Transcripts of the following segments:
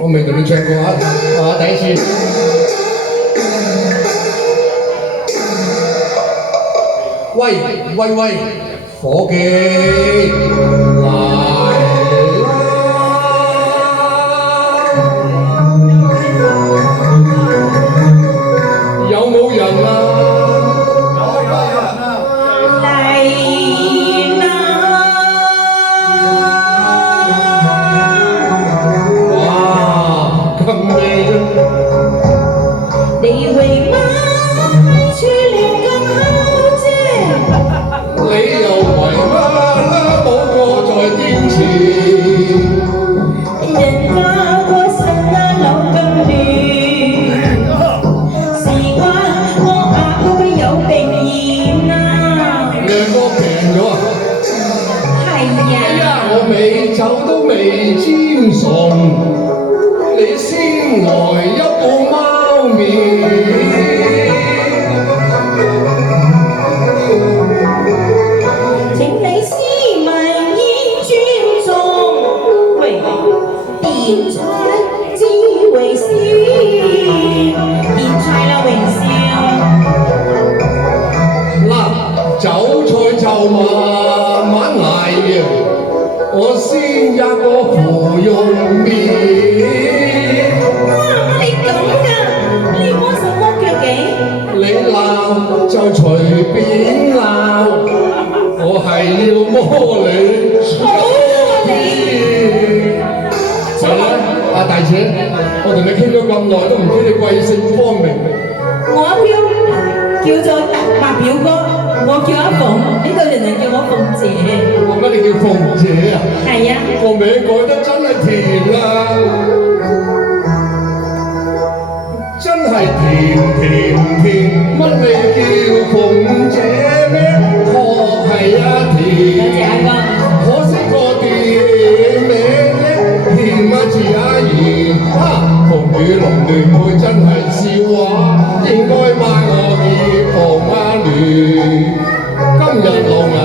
我未同你唱過啊，第一次。喂，伙計嚟啦！有冇人啊？美酒都未沾餸，你先來一碗貓面。請你斯文應尊重，喂，點菜至為先，點菜啦榮少。嗱，酒菜就慢慢嚟嘅。我先入個芙蓉面。哇！你咁㗎？你摸手摸腳嘅？你鬧就隨便鬧，我係要摸你。好啊你！係啦，阿大姐，我同你傾咗咁耐都唔知你貴姓芳名。我叫做白表哥。我叫阿鳳，呢度人人叫我鳳姐。乜你叫鳳姐啊？係啊。個名改得真係甜啊！真係甜，乜你叫鳳姐咩？確係啊甜。可惜個店名啫，甜啊字啊言。紅與龍聯配真係笑話，應該買我葉鳳啊聯。今日龍啊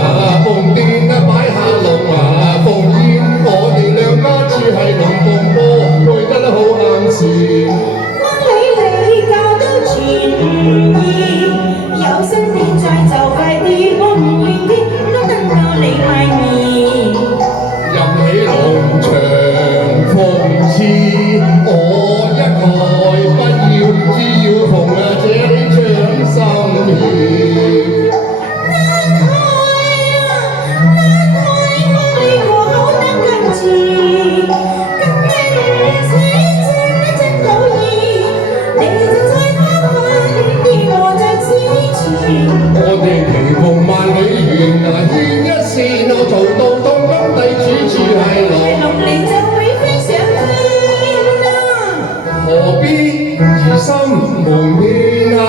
鳳殿啊擺下龍啊鳳宴，我哋兩家似係龍鳳波，配得好啱時。你教得全意，有心點在就快啲，我唔願啲都等到你賣面。任起龍長鳳翅，我一概不要，只要同這裡搶心意。我哋祈奉萬里緣啊，牽一線我做到當今帝主處係龍。龍年就會飛上天啦，何必疑心蒙騙啊？